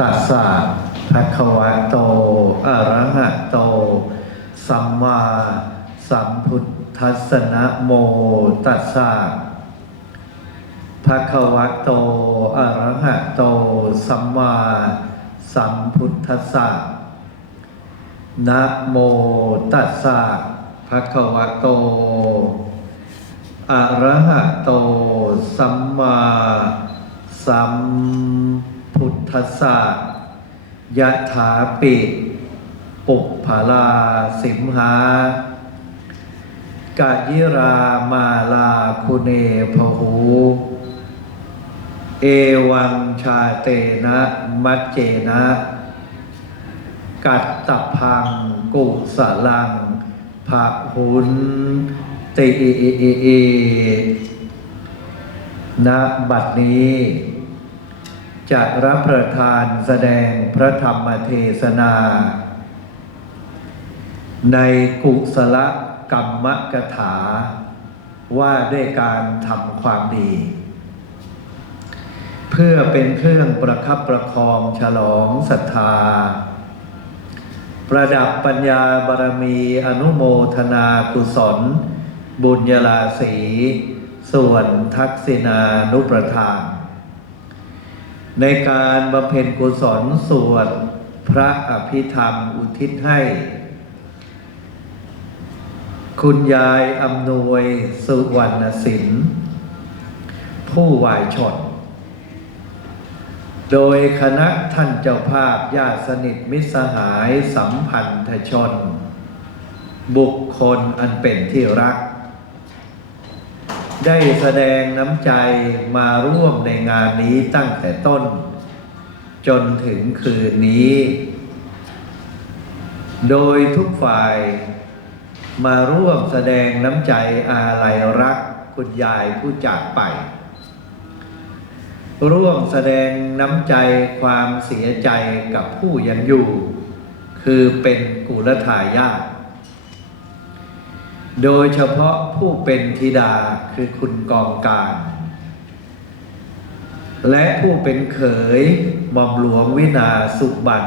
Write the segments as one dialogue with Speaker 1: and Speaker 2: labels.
Speaker 1: ตัสสะภะคะวะโต อะระหะโต สัมมาสัมพุทธัสสนะโมตัสสะภะคะวะโต อะระหะโต สัมมาสัมพุทธัสสะนะโมตัสสะภะคะวะโต อะระหะโต สัมมาสัม พุทธสสะยะถาปิปุปภาลาสิมหากะยิรามาลาคุเนพหู เอวังชาเตนะมัจเจนะ กัตตพังกุสลังภาหุนติอิอิอิอิณบัดนี้ จะรับประทานแสดงพระธรรมเทศนา ในกุศลกรรมกถา ว่าด้วยการทำความดี เพื่อเป็นเครื่องประคับประคองฉลองศรัทธา ประดับปัญญาบารมีอนุโมทนากุศล บุญญาลาสี ส่วนทักษินานุประทาน ในการบำเพ็ญกุศลสวดพระอภิธรรมอุทิศให้ คุณยายอำนวยสุวรรณสินผู้วายชน โดยคณะท่านเจ้าภาพญาติสนิทมิตรสหายสัมพันธชน บุคคลอันเป็นที่รัก ได้แสดงน้ำใจมาร่วมในงานนี้ตั้งแต่ต้น จนถึงคืนนี้ โดยทุกฝ่ายมาร่วมแสดงน้ำใจอาลัยรักคุณยายผู้จากไป ร่วมแสดงน้ำใจความเสียใจกับผู้ยังอยู่ คือเป็นกุลทายาท โดยเฉพาะผู้เป็นธิดาคือคุณกองการ และผู้เป็นเขยหม่อมหลวงวินาสุบัน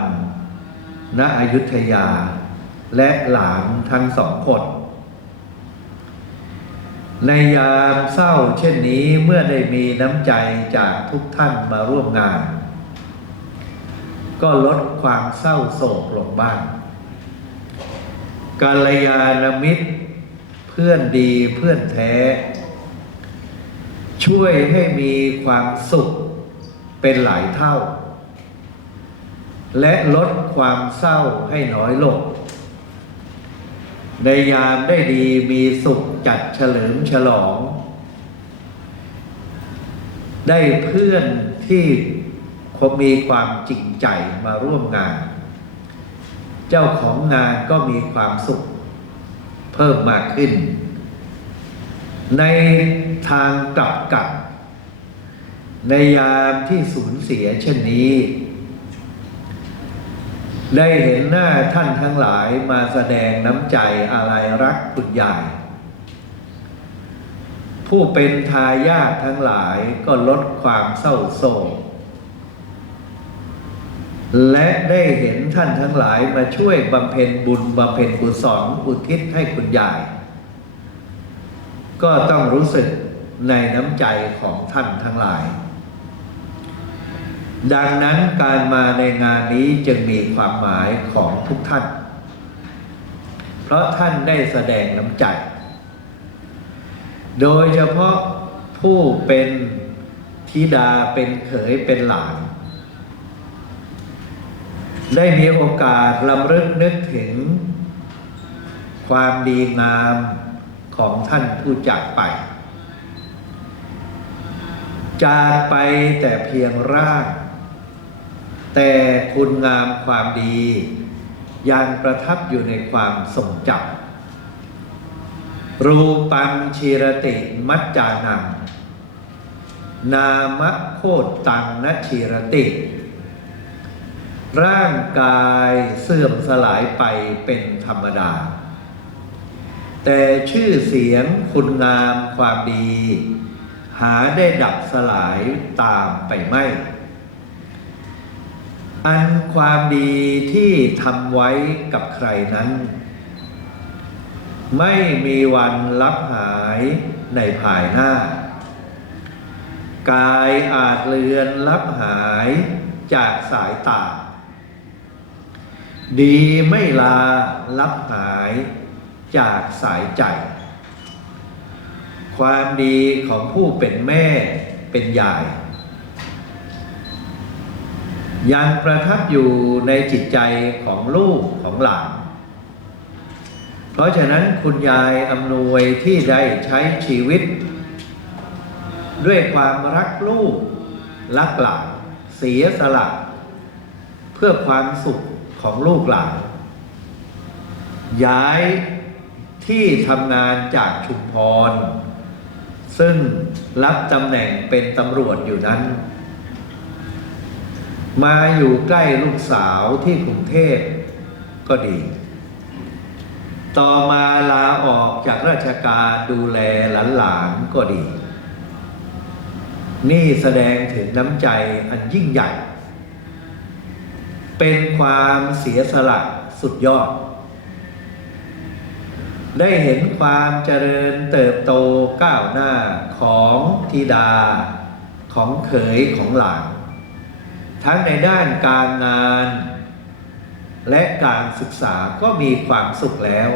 Speaker 1: ณอยุธยา และหลานทั้งสองคน ในยามเศร้าเช่นนี้เมื่อได้มีน้ำใจจากทุกท่านมาร่วมงาน ก็ลดความเศร้าโศกลงบ้างกาลยาณมิตร เพื่อนดีเพื่อนแท้ ช่วยให้มีความสุขเป็นหลายเท่า และลดความเศร้าให้น้อยลง ในยามได้ดีมีสุขจัดเฉลิมฉลอง ได้เพื่อนที่คงมีความจริงใจมาร่วมงาน เจ้าของงานก็มีความสุข เพิ่มมากขึ้น ในทางกลับกันในยามที่สูญเสียเช่นนี้ ได้เห็นหน้าท่านทั้งหลายมาแสดงน้ำใจอะไรรักคุณยายผู้เป็นทายาททั้งหลายก็ลดความเศร้าโศก และได้เห็นท่านทั้งหลายมาช่วยบำเพ็ญบุญบำเพ็ญกุศลอุทิศให้คุณยาย ก็ต้องรู้สึกในน้ำใจของท่านทั้งหลาย ดังนั้นการมาในงานนี้จึงมีความหมายของทุกท่าน เพราะท่านได้แสดงน้ำใจ โดยเฉพาะผู้เป็นธิดาเป็นเขยเป็นหลาน ได้มีโอกาสลำลึกนึกถึง ความดีงามของท่านผู้จากไป จากไปแต่เพียงร่าง แต่คุณงามความดี ยังประทับอยู่ในความทรงจำรูปังชีรติมัจจานังนามโคตตังนชีรติ ร่างกายเสื่อมสลายไปเป็นธรรมดา แต่ชื่อเสียงคุณงามความดี หาได้ดับสลายตามไปไม่ อันความดีที่ทำไว้กับใครนั้น ไม่มีวันลับหายในภายหน้า กายอาจเลือนลับหายจากสายตา ดีไม่ลาลับหายจากสายใจ ความดีของผู้เป็นแม่เป็นยาย ยังประทับอยู่ในจิตใจของลูกของหลาน เพราะฉะนั้นคุณยายอำนวยที่ได้ใช้ชีวิต ด้วยความรักลูก รักหลานเสียสละ เพื่อความสุข ของลูกหลาน ย้ายที่ทำงานจากชุมพร ซึ่งรับตำแหน่งเป็นตำรวจอยู่นั้น มาอยู่ใกล้ลูกสาวที่กรุงเทพก็ดี ต่อมาลาออกจากราชการดูแลหลานๆก็ดี นี่แสดงถึงน้ำใจอันยิ่งใหญ่ เป็นความเสียสละสุดยอด ได้เห็นความเจริญเติบโตก้าวหน้าของธิดา ของเขยของหลานทั้งในด้านการงาน และการศึกษาก็มีความสุขแล้ว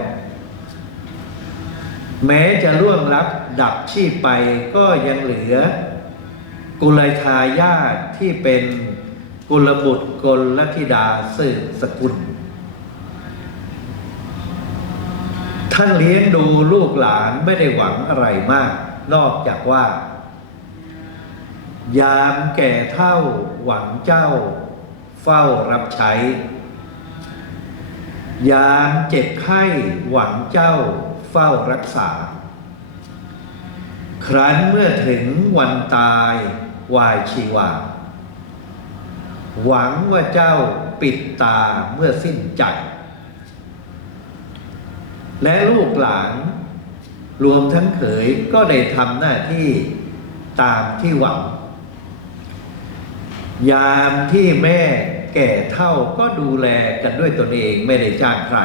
Speaker 1: แม้จะล่วงลับดับชีพไปก็ยังเหลือ กุลทายาทที่เป็น กุลบุตรกุลธิดาสืบสกุล ท่านเลี้ยงดูลูกหลานไม่ได้หวังอะไรมาก นอกจากว่า ยามแก่เท่าหวังเจ้า เฝ้ารับใช้ ยามเจ็บไข้หวังเจ้า เฝ้ารักษา ครั้นเมื่อถึงวันตายวายชีวา หวังว่าเจ้าปิดตาเมื่อสิ้นใจ และลูกหลานรวมทั้งเขยก็ได้ทำหน้าที่ตามที่หวัง ยามที่แม่แก่เท่าก็ดูแลกันด้วยตนเองไม่ได้จ้างใคร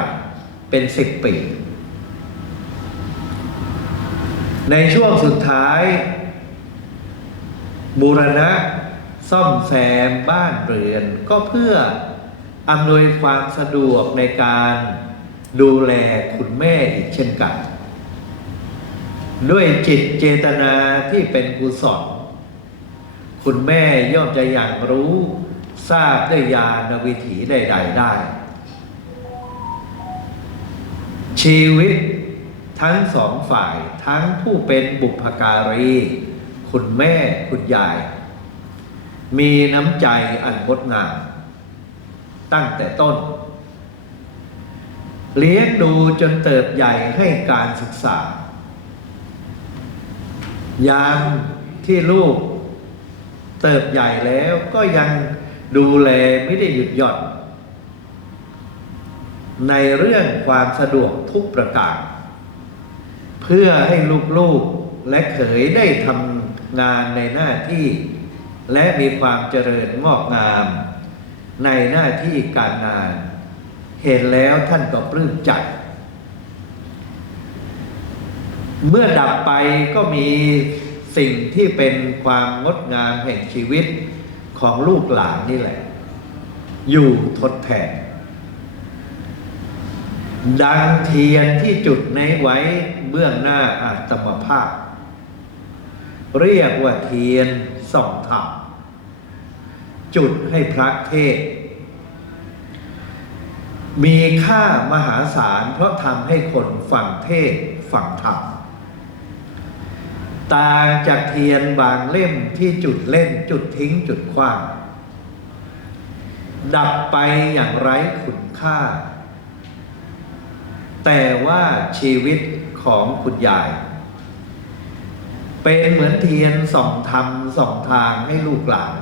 Speaker 1: เป็นสิบปี ในช่วงสุดท้าย บูรณะ ซ่อมแซมบ้านเรือน ก็เพื่ออำนวยความสะดวกในการดูแลคุณแม่อีกเช่นกัน ด้วยจิตเจตนาที่เป็นกุศลคุณแม่ย่อมจะอย่างรู้ทราบด้วยญาณวิถีใดๆได้ ชีวิตทั้งสองฝ่ายทั้งผู้เป็นบุพการี คุณแม่คุณยาย มีน้ำใจอันงดงาม ตั้งแต่ต้น เลี้ยงดูจนเติบใหญ่ให้การศึกษา ยามที่ลูก เติบใหญ่แล้วก็ยังดูแลไม่ได้หยุดหย่อน ในเรื่องความสะดวกทุกประการ เพื่อให้ลูกๆและเขยได้ทำงานในหน้าที่ และมีความเจริญงอกงาม ในหน้าที่การงาน เห็นแล้วท่านก็ปลื้มใจ เมื่อดับไปก็มีสิ่งที่เป็นความงดงามแห่งชีวิตของลูกหลานนี่แหละ อยู่ทดแทน ดังเทียนที่จุดในไว้เบื้องหน้าอาตมภาพ เรียกว่าเทียน ส่องธรรมจุดให้พระเทศ มีค่ามหาศาลเพราะทำให้คนฟังเทศฟังธรรมต่างจากเทียนบางเล่มที่จุดเล่นจุดทิ้งจุดขว้าง ดับไปอย่างไร้คุณค่า แต่ว่าชีวิตของคุณยาย เป็นเหมือนเทียนสองธรรมสองทางให้ลูกหลาน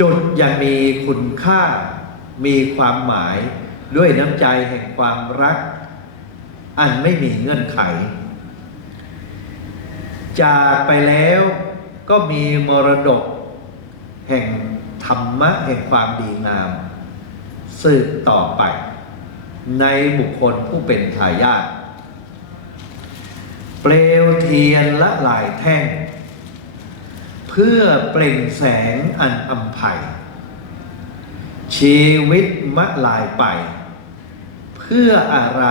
Speaker 1: จุดยังมีคุณค่ามีความหมายด้วยน้ำใจแห่งความรัก อันไม่มีเงื่อนไข จากไปแล้วก็มีมรดก แห่งธรรมะแห่งความดีงาม สืบต่อไป ในบุคคลผู้เป็นทายาท เปลวเทียนละหลายแท่ง เพื่อเปล่งแสงอันอำไพชีวิตมะลายไป เพื่ออะไร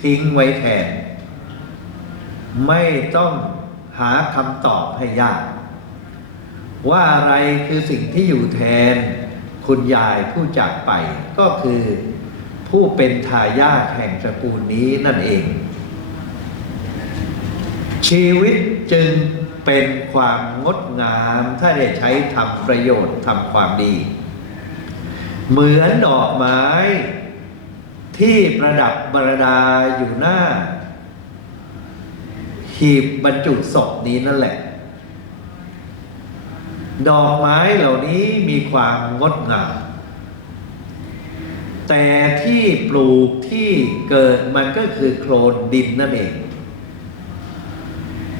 Speaker 1: ทิ้งไว้แทน ไม่ต้องหาคำตอบให้ยาก ว่าอะไรคือสิ่งที่อยู่แทน คุณยายผู้จากไปก็คือผู้เป็นทายาทแห่งตระกูลนี้นั่นเอง ชีวิตจึงเป็นความงดงามถ้าได้ใช้ทำประโยชน์ทำความดี เหมือนดอกไม้ที่ประดับบรดาอยู่หน้า หีบบรรจุศพนี้นั่นแหละ ดอกไม้เหล่านี้มีความงดงามแต่ที่ปลูกที่เกิดมันก็คือโคลนดินนั่นเอง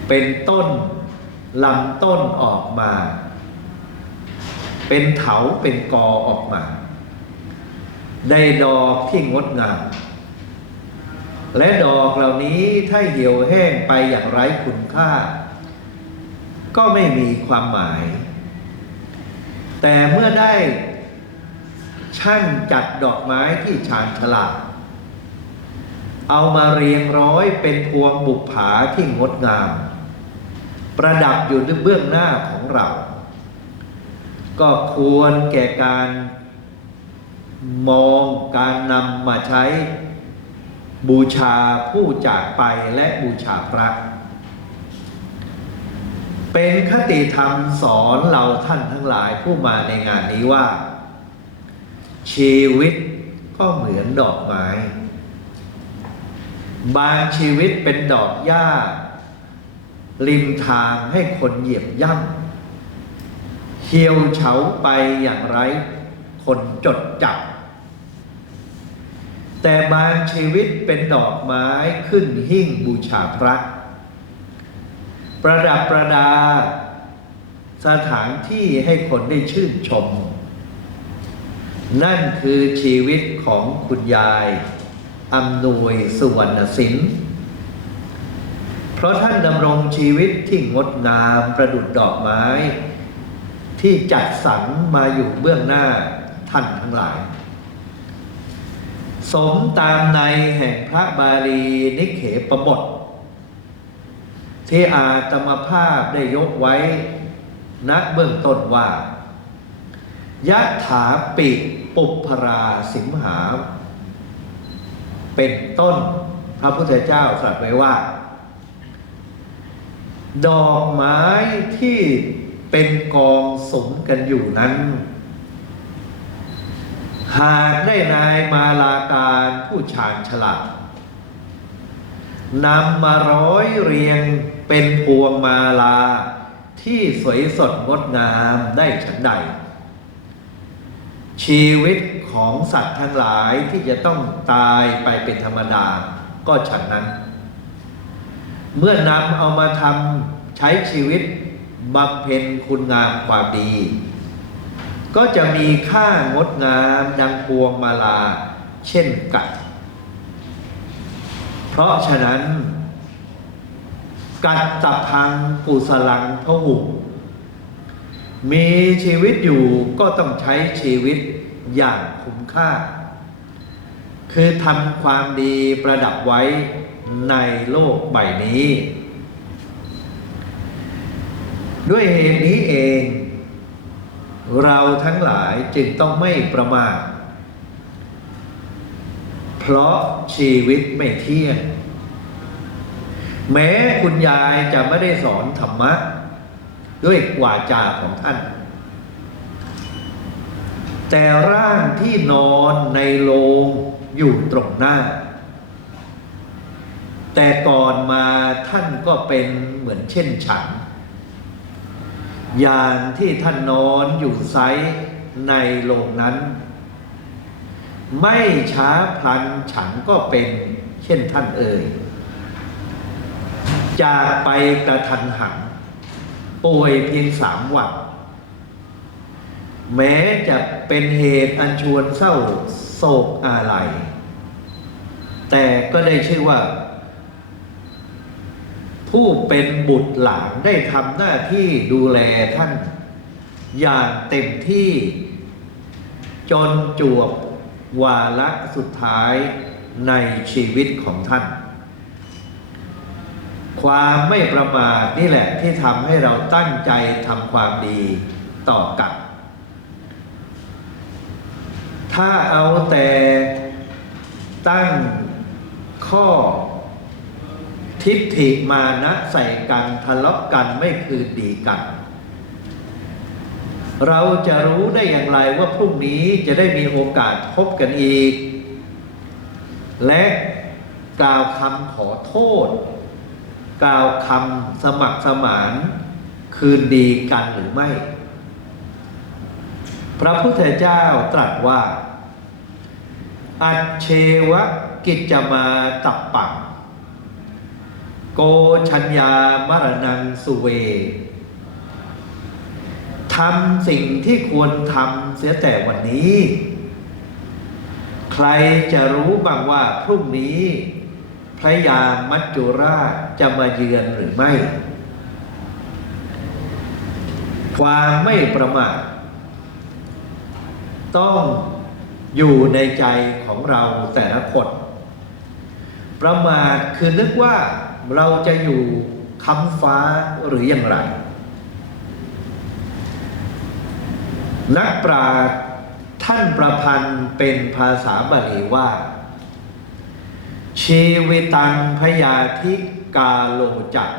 Speaker 1: เป็นต้นลำต้นออกมา เป็นเถาเป็นกอออกมา ได้ดอกที่งดงาม และดอกเหล่านี้ถ้าเหี่ยวแห้งไปอย่างไร้คุณค่า ก็ไม่มีความหมาย แต่เมื่อได้ช่างจัดดอกไม้ที่ชาญฉลาดเอามาเรียงร้อยเป็นพวงบุปผาที่งดงาม ประดับอยู่ในเบื้องหน้าของเรา ก็ควรแก่การมองการนำมาใช้บูชาผู้จากไปและบูชาพระ เป็นคติธรรมสอนเราท่านทั้งหลายผู้มาในงานนี้ว่า ชีวิตก็เหมือนดอกไม้ บางชีวิตเป็นดอกหญ้า ริมทางให้คนเหยียบย่ำเหี่ยวเฉาไปอย่างไร คนจดจับ แต่บางชีวิตเป็นดอกไม้ขึ้นหิ้งบูชาพระ ประดับประดา สถานที่ให้คนได้ชื่นชม นั่นคือชีวิตของคุณยายอำนวยสุวรรณสิน เพราะท่านดำรงชีวิตที่งดงามประดุจดอกไม้ ที่จัดสรรมาอยู่เบื้องหน้าท่านทั้งหลาย สมตามในแห่งพระบาลีนิเขปบท ที่อาตมภาพได้ยกไว้ณเบื้องต้นว่ายะถาปิปุพราสิมหา เป็นต้นพระพุทธเจ้าตรัสไว้ว่า ดอกไม้ที่เป็นกองสมกันอยู่นั้น หากได้นายมาลาการผู้ชาญฉลาดนำมาร้อยเรียงเป็นพวงมาลาที่สวยสดงดงามได้ฉันใด ชีวิตของสัตว์ทั้งหลายที่จะต้องตายไปเป็นธรรมดาก็ฉันนั้น เมื่อนำเอามาทำใช้ชีวิตบำเพ็ญคุณงามความดี ก็จะมีค่างดงามดังพวงมาลาเช่นกัน เพราะฉะนั้น กัดตะพังกุสลังพหุมีชีวิตอยู่ก็ต้องใช้ชีวิตอย่างคุ้มค่า คือทำความดีประดับไว้ ในโลกใบนี้ ด้วยเหตุนี้เอง เราทั้งหลายจึงต้องไม่ประมาทเพราะชีวิตไม่เที่ยง แม้คุณยายจะไม่ได้สอนธรรมะ ด้วยวาจาของท่าน แต่ร่างที่นอนในโลงอยู่ตรงหน้า แต่ก่อนมาท่านก็เป็นเหมือนเช่นฉัน อย่างที่ท่านนอนอยู่ไซส์ในโลงนั้น ไม่ช้าพลันฉันก็เป็นเช่นท่านเอ่ยจากไปกระทันหันป่วยเพียงสามวันแม้จะเป็นเหตุอันชวนเศร้าโศกอาลัยแต่ก็ได้ชื่อว่า ผู้เป็นบุตรหลานได้ทำหน้าที่ดูแลท่าน อย่างเต็มที่ จนจวบวาระสุดท้ายในชีวิตของท่าน ความไม่ประมาทนี่แหละที่ทำให้เราตั้งใจทำความดีต่อกัน ถ้าเอาแต่ตั้งข้อ ทิฏฐิมานะใส่กันทะเลาะกันไม่คืนดีกัน เราจะรู้ได้อย่างไรว่าพรุ่งนี้จะได้มีโอกาสพบกันอีก และกล่าวคำขอโทษ กล่าวคำสมัครสมานคืนดีกันหรือไม่ พระพุทธเจ้าตรัสว่า อัจเชวะกิจจมาตับปัง โกชัญญามรณังสุเวทำสิ่งที่ควรทำเสียแต่วันนี้ ใครจะรู้บ้างว่าพรุ่งนี้ พระยามัจจุราชจะมาเยือนหรือไม่ ความไม่ประมาทต้องอยู่ในใจของเราแต่ละคน ประมาทคือนึกว่า เราจะอยู่คำฟ้าหรืออย่างไร นักปราชญ์ท่านประพันธ์เป็นภาษาบาลีว่าชีวิตังพยาธิกาโลจัก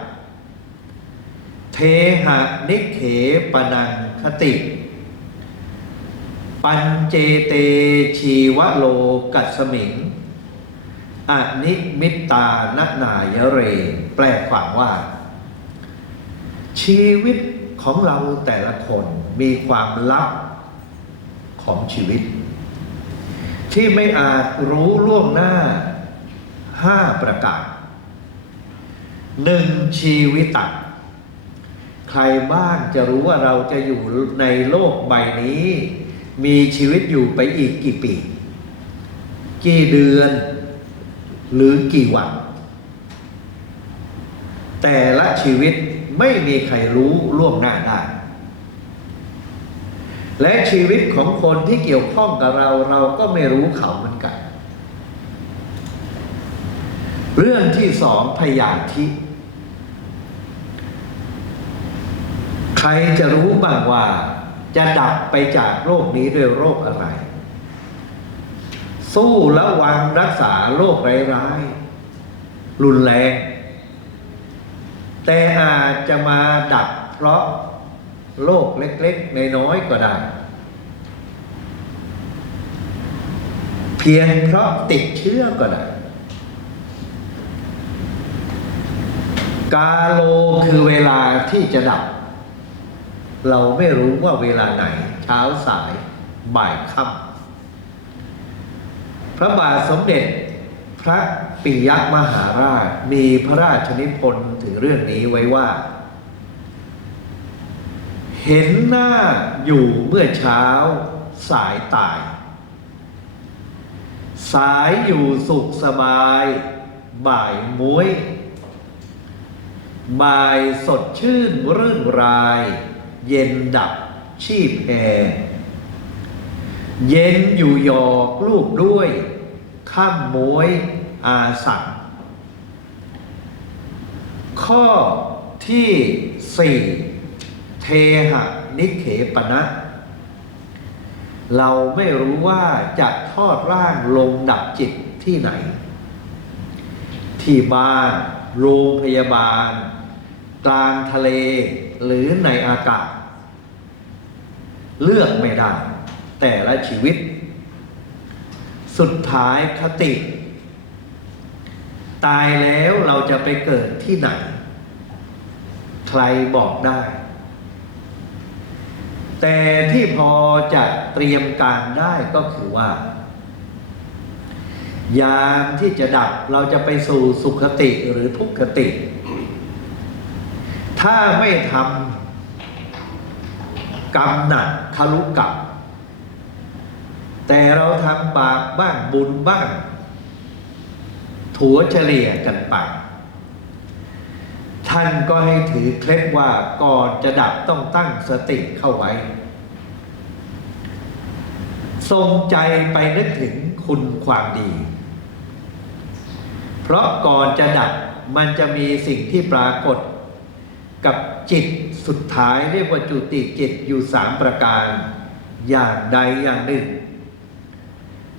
Speaker 1: เทหะนิเขปนังคติ ปัญเจเตชีวโลกัสมิง อนิมิตตานนายเร แปลความว่า ชีวิตของเราแต่ละคนมีความลับของชีวิต ที่ไม่อาจรู้ล่วงหน้าห้าประการหนึ่งชีวิตตักใครบ้างจะรู้ว่าเราจะอยู่ในโลกใบนี้ มีชีวิตอยู่ไปอีกกี่ปี กี่เดือน หรือกี่วัน แต่ละชีวิตไม่มีใครรู้ล่วงหน้าได้ และชีวิตของคนที่เกี่ยวข้องกับเราเราก็ไม่รู้เขาเหมือนกัน เรื่องที่สองพยาธิใครจะรู้บ้างว่าจะดับไปจากโรคนี้ด้วยโรคอะไร สู้ระวังรักษาโรคร้ายๆรุนแรง แต่อาจจะมาดับเพราะโรคเล็กๆในน้อยก็ได้ เพียงเพราะติดเชื้อก็ได้ กาโลคือเวลาที่จะดับ เราไม่รู้ว่าเวลาไหน เช้าสายบ่ายค่ำ พระบาทสมเด็จพระปิยมหาราชมีพระราชนิพนธ์ถึงเรื่องนี้ไว้ว่า เห็นหน้าอยู่เมื่อเช้าสายตาย สายอยู่สุขสบาย บ่ายมุ้ย บ่ายสดชื่นรื่นราย เย็นดับชีพแพร เย็นอยู่หยอกลูกด้วยข้ามมวยอาสังข้อที่สี่เทหะนิเคปนะ เราไม่รู้ว่าจะทอดร่างลงดับจิตที่ไหน ที่บ้าน โรงพยาบาล กลางทะเลหรือในอากาศ เลือกไม่ได้ แต่ละชีวิต สุดท้ายคติ ตายแล้วเราจะไปเกิดที่ไหน ใครบอกได้ แต่ที่พอจะเตรียมการได้ก็คือว่า ยามที่จะดับเราจะไปสู่สุขติหรือทุกขติ ถ้าไม่ทำกรรมหนักทะลุกรรม แต่เราทำบาปบ้างบุญบ้าง ถัวเฉลี่ยกันไป ท่านก็ให้ถือเคล็ดว่าก่อนจะดับต้องตั้งสติเข้าไว้ ทรงใจไปนึกถึงคุณความดี เพราะก่อนจะดับมันจะมีสิ่งที่ปรากฏ กับจิตสุดท้ายเรียกว่าจุติจิตอยู่สามประการ อย่างใดอย่างหนึ่ง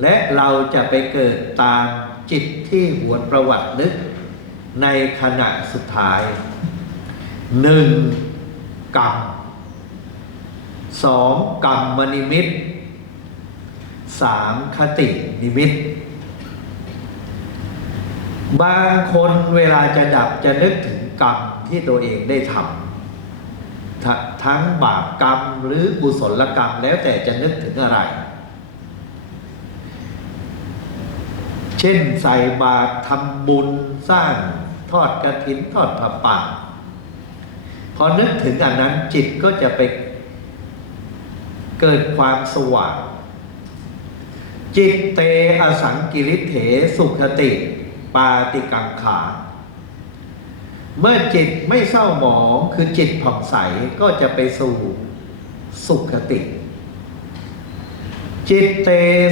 Speaker 1: และเราจะไปเกิดตามจิตที่หวนประวัตินึกในขณะสุดท้ายหนึ่งกรรมสองกรรมมนิมิตสามคตินิมิต บางคนเวลาจะดับจะนึกถึงกรรมที่ตัวเองได้ทำททั้งบาปกรรมหรือกุศลกรรมแล้วแต่จะนึกถึงอะไร เช่นใส่บาตรทำบุญสร้างทอดกระถินทอดผ้าป่าพอนึกถึงอันนั้นจิตก็จะไปเกิดความสว่าง จิตเตอสังกิริเถสุขติ ปาติกังขา เมื่อจิตไม่เศร้าหมองคือจิตผ่องใสก็จะไปสู่สุขติ จิตเต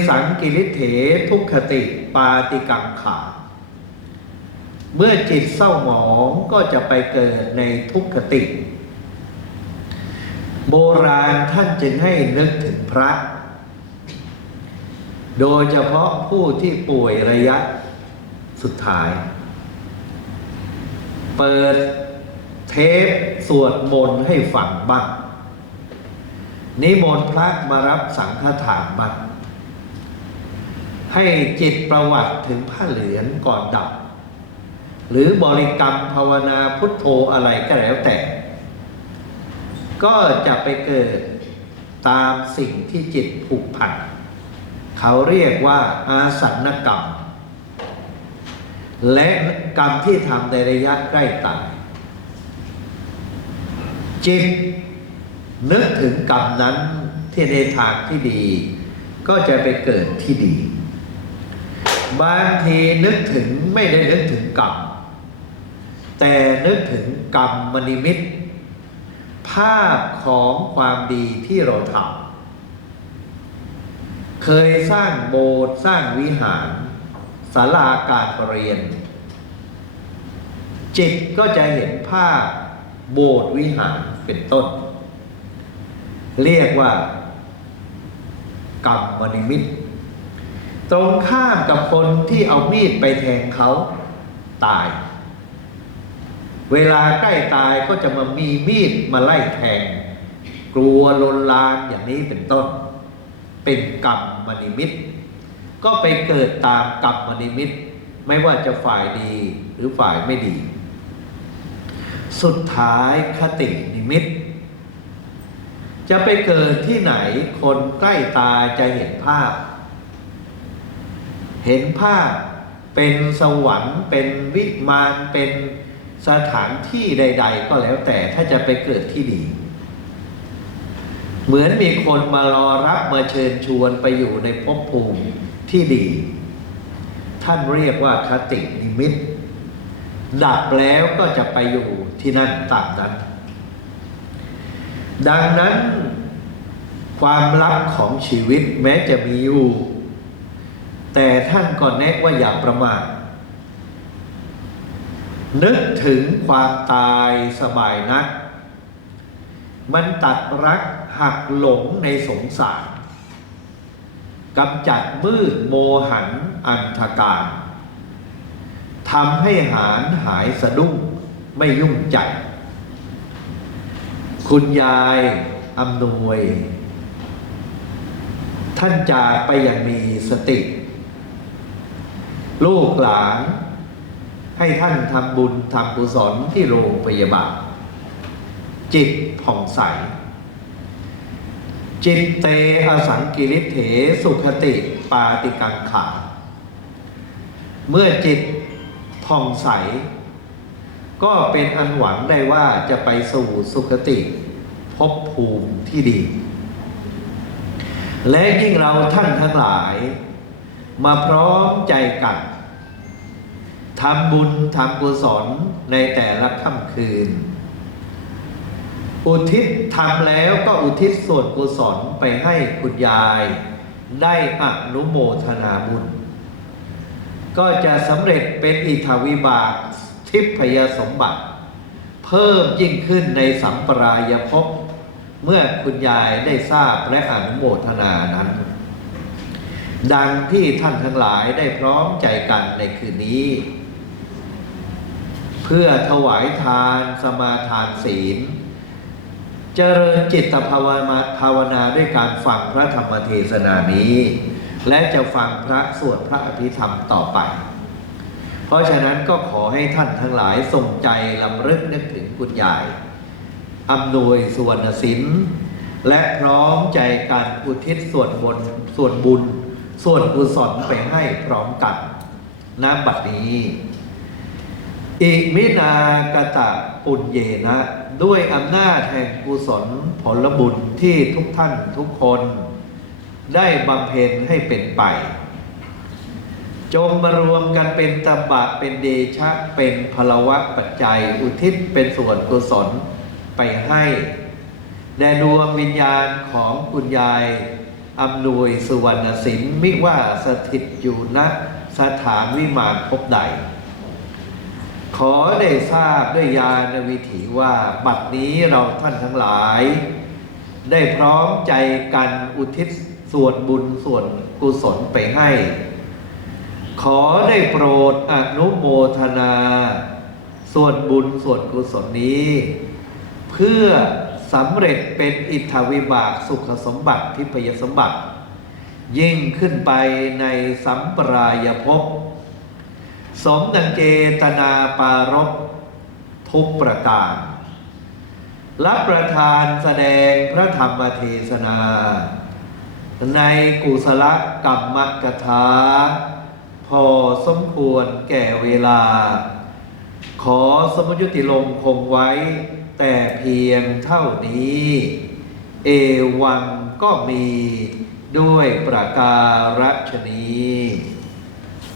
Speaker 1: สังกิริเถทุกขติปาติกังขา เมื่อจิตเศร้าหมองก็จะไปเกิดในทุกขติ โบราณท่านจึงให้นึกถึงพระ โดยเฉพาะผู้ที่ป่วยระยะสุดท้าย เปิดเทปสวดมนต์ให้ฟังบ้าง นิมนต์พระมารับสังฆทานบ้างให้จิตประวัติถึงผ้าเหลืองก่อนดับ หรือบริกรรมภาวนาพุทโธอะไรก็แล้วแต่ ก็จะไปเกิดตามสิ่งที่จิตผูกพันเขาเรียกว่าอาสันกรรม และกรรมที่ทำในระยะใกล้ตายจิต นึกถึงกรรมนั้นที่ในทางที่ดี ก็จะไปเกิดที่ดี บางทีนึกถึงไม่ได้นึกถึงกรรมแต่นึกถึงกรรมมนิมิต ภาพของความดีที่เราทำเคยสร้างโบสถ์สร้างวิหารศาลาการประเรียน จิตก็จะเห็นภาพโบสถ์วิหารเป็นต้น เรียกว่ากรรมมนิมิต ตรงข้ามกับคนที่เอามีดไปแทงเขาตาย เวลาใกล้ตายก็จะมามีมีดมาไล่แทง กลัวลนลานอย่างนี้เป็นต้น เป็นกรรมมนิมิต ก็ไปเกิดตามกรรมมนิมิต ไม่ว่าจะฝ่ายดีหรือฝ่ายไม่ดี สุดท้ายคตินิมิต จะไปเกิดที่ไหนคนใกล้ตาจะเห็นภาพ เห็นภาพเป็นสวรรค์เป็นวิมานเป็นสถานที่ใด ๆ ก็แล้วแต่ถ้าจะไปเกิดที่ดี เหมือนมีคนมารอรับมาเชิญชวนไปอยู่ในภพภูมิที่ดี ท่านเรียกว่าคตินิมิตดับแล้วก็จะไปอยู่ที่นั่นตามนั้น ดังนั้นความลับของชีวิตแม้จะมีอยู่ แต่ท่านก็แนะว่าอย่าประมาทนึกถึงความตายสบายนัก มันตัดรักหักหลงในสงสารกำจัดมืดโมหันอันธการทำให้หารหายสะดุ้งไม่ยุ่งใจ คุณยายอำนวย ท่านจากไปอย่างมีสติ ลูกหลานให้ท่านทำบุญทำกุศลที่โรงพยาบาล จิตผ่องใส จิตเตอสังกิริเถสุขติปาติกังขา เมื่อจิตผ่องใส ก็เป็นอันหวังได้ว่าจะไปสู่สุขติภพภูมิที่ดี และยิ่งเราท่านทั้งหลาย มาพร้อมใจกันทำบุญทำกุศลในแต่ละค่ำคืน อุทิศทำแล้วก็อุทิศส่วนกุศลไปให้คุณยาย ได้อนุโมทนาบุญ ก็จะสำเร็จเป็นอิทธาวิบาก ทิพยสมบัติ เพิ่มยิ่งขึ้นในสัมปรายภพเมื่อคุณยายได้ทราบและอนุโมทนานั้น ดังที่ท่านทั้งหลายได้พร้อมใจกันในคืนนี้ เพื่อถวายทานสมาทานศีล เจริญจิตภาวนาภาวนาด้วยการฟังพระธรรมเทศนานี้ และจะฟังพระสวดพระอภิธรรมต่อไป เพราะฉะนั้นก็ขอให้ท่านทั้งหลายทรงใจลำลึกนึกถึงคุณยายอำนวยส่วนศิลและพร้อมใจการอุทิศส่วนบนส่วนบุญ ส่วนกุศลไปให้พร้อมกันณบัดนี้ อิมินากตะปุญเยนะ ด้วยอำนาจแห่งกุศลผลบุญที่ทุกท่านทุกคน ได้บำเพ็ญให้เป็นไป จงมารวมกันเป็นตบะเป็นเดชะ เป็นพลวะปัจจัย อุทิศเป็นส่วนกุศลไปให้แด่ดวงวิญญาณของคุณยายอำนวยสุวรรณสินมิว่าสถิตอยู่ณสถานวิมานพบใด ขอได้ทราบด้วยญาณวิถีว่า บัดนี้เราท่านทั้งหลาย ได้พร้อมใจกันอุทิศส่วนบุญส่วนกุศลไปให้ ขอได้โปรดอนุโมทนา ส่วนบุญส่วนกุศลนี้ เพื่อสำเร็จเป็นอิทธวิบากสุขสมบัติทิพยสมบัติ ยิ่งขึ้นไปในสัมปรายภพสมดังเจตนาปารบทุกประการรับประทานแสดงพระธรรมเทศนา ในกุศลกรรมกถา พอสมควรแก่เวลา ขอสมยุติลงคงไว้ แต่เพียงเท่านี้ เอวังก็มีด้วยประการฉนี้